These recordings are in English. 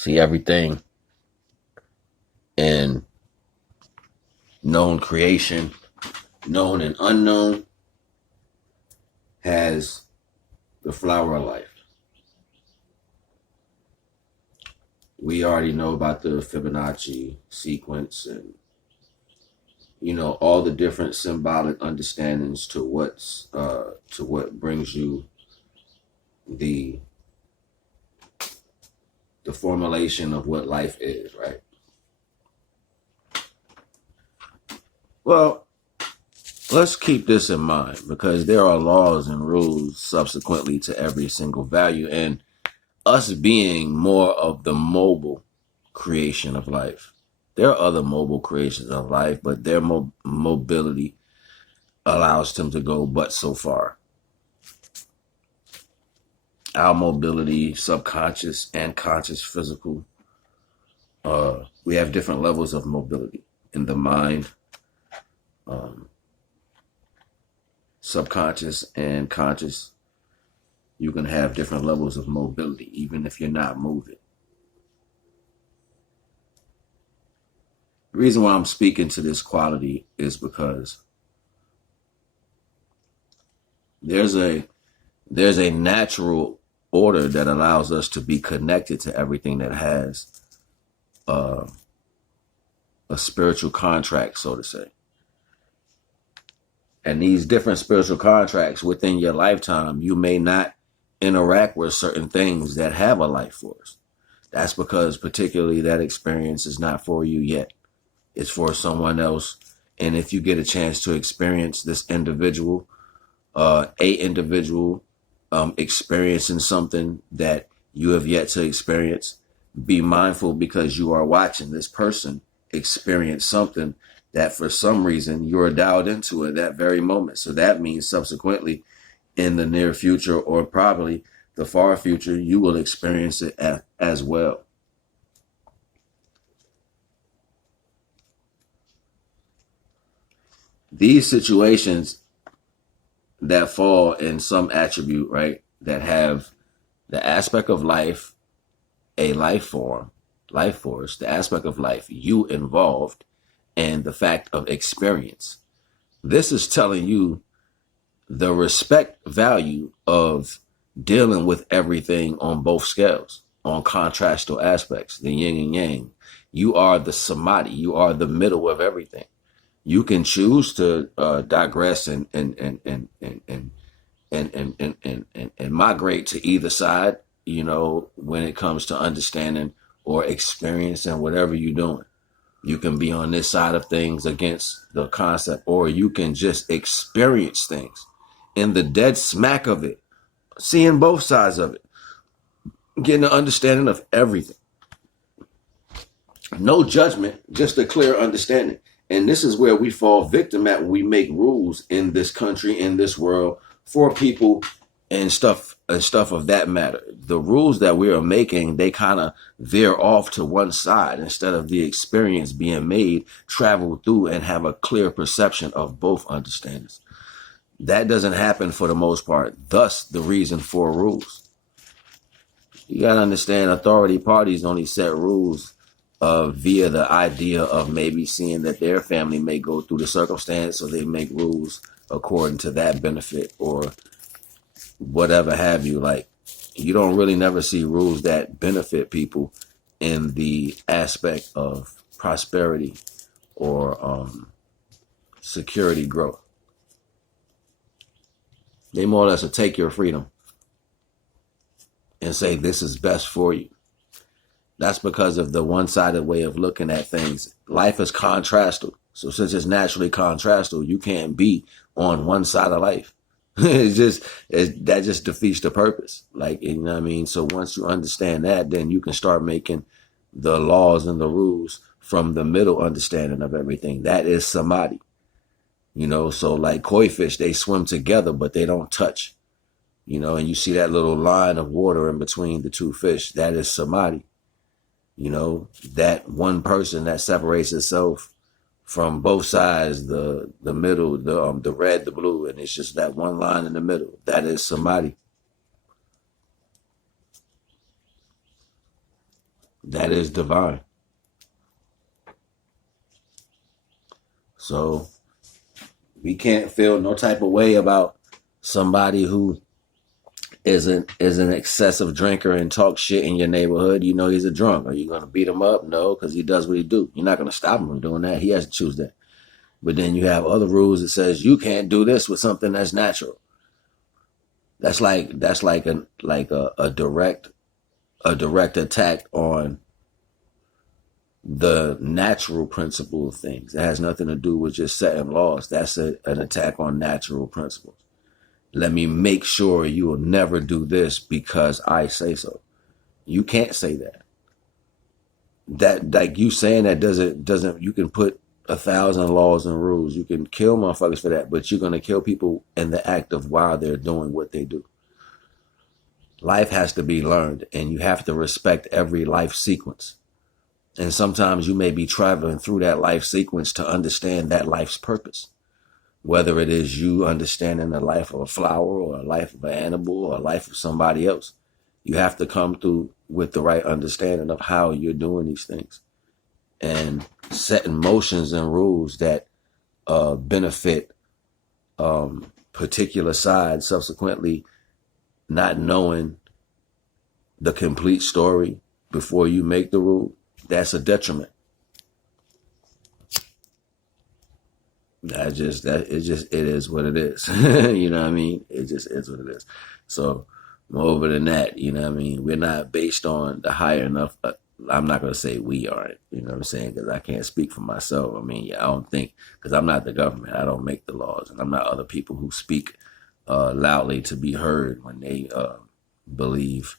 See, everything in known creation, known and unknown, has the flower of life. We already know about the Fibonacci sequence and all the different symbolic understandings to what brings you the formulation of what life is, right? Well, let's keep this in mind because there are laws and rules subsequently to every single value, and us being more of the mobile creation of life. There are other mobile creations of life, but their mobility allows them to go but so far. Our mobility, subconscious and conscious physical, we have different levels of mobility in the mind, subconscious and conscious. You can have different levels of mobility, even if you're not moving. The reason why I'm speaking to this quality is because there's a natural order that allows us to be connected to everything that has a spiritual contract, so to say. And these different spiritual contracts within your lifetime, you may not interact with certain things that have a life force. That's because particularly that experience is not for you yet. It's for someone else. And if you get a chance to experience this individual, experiencing something that you have yet to experience, be mindful because you are watching this person experience something that for some reason you're dialed into at that very moment. So that means subsequently in the near future or probably the far future, you will experience it as well. These situations that fall in some attribute, right, that have the aspect of life, a life form, life force, the aspect of life, you involved, and the fact of experience. This is telling you the respect value of dealing with everything on both scales, on contrastal aspects, the yin and yang. You are the samadhi. You are the middle of everything. You can choose to digress and migrate to either side, when it comes to understanding or experiencing whatever you're doing. You can be on this side of things against the concept, or you can just experience things in the dead smack of it, seeing both sides of it, getting an understanding of everything. No judgment, just a clear understanding. And this is where we fall victim at when we make rules in this country, in this world, for people and stuff of that matter. The rules that we are making, they kind of veer off to one side instead of the experience being made, travel through and have a clear perception of both understandings. That doesn't happen for the most part. Thus, the reason for rules. You got to understand, authority parties only set rules via the idea of maybe seeing that their family may go through the circumstance, so they make rules according to that benefit or whatever have you. Like, you don't really never see rules that benefit people in the aspect of prosperity or security growth. They more or less will take your freedom and say this is best for you. That's because of the one-sided way of looking at things. Life is contrastal. So since it's naturally contrastal, you can't be on one side of life. That just defeats the purpose. Like, you know what I mean? So once you understand that, then you can start making the laws and the rules from the middle understanding of everything. That is samadhi. So like koi fish, they swim together, but they don't touch. And you see that little line of water in between the two fish. That is samadhi. That one person that separates itself from both sides, the middle, the red, the blue, and it's just that one line in the middle. That is samadhi. That is divine. So we can't feel no type of way about somebody who is an excessive drinker and talk shit in your neighborhood. You know he's a drunk. Are you gonna beat him up? No, because he does what he do. You're not gonna stop him from doing that. He has to choose that. But then you have other rules that says you can't do this with something that's natural. That's like a direct attack on the natural principle of things. It has nothing to do with just setting laws. That's an attack on natural principles. Let me make sure you will never do this because I say so. You can't say that. That, like you saying that doesn't you can put 1,000 laws and rules. You can kill motherfuckers for that, but you're gonna kill people in the act of why they're doing what they do. Life has to be learned, and you have to respect every life sequence. And sometimes you may be traveling through that life sequence to understand that life's purpose. Whether it is you understanding the life of a flower or a life of an animal or a life of somebody else, you have to come through with the right understanding of how you're doing these things and setting motions and rules that benefit particular sides, subsequently not knowing the complete story before you make the rule. That's a detriment. It is what it is. You know what I mean? It just is what it is. So moreover than that, you know what I mean? We're not based on the higher enough. I'm not going to say we aren't, you know what I'm saying? Because I can't speak for myself. I mean, I don't think, because I'm not the government. I don't make the laws. And I'm not other people who speak loudly to be heard when they believe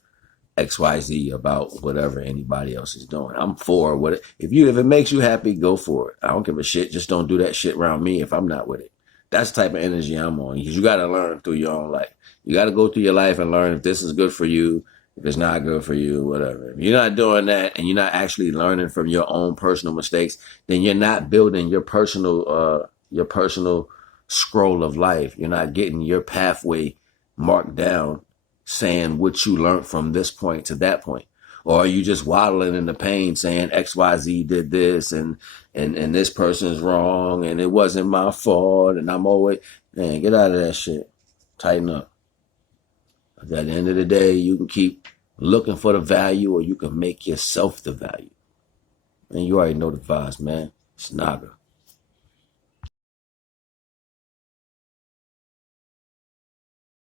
XYZ about whatever anybody else is doing. I'm for what if it makes you happy, go for it. I don't give a shit. Just don't do that shit around me if I'm not with it. That's the type of energy I'm on. Because you got to learn through your own life. You got to go through your life and learn if this is good for you, if it's not good for you, whatever. If you're not doing that and you're not actually learning from your own personal mistakes, then you're not building your personal scroll of life. You're not getting your pathway marked down, saying what you learned from this point to that point. Or are you just waddling in the pain saying XYZ did this and this person's wrong and it wasn't my fault and I'm always, man, get out of that shit. Tighten up. At the end of the day, you can keep looking for the value or you can make yourself the value. And you already know the vibes, man. It's NAGA.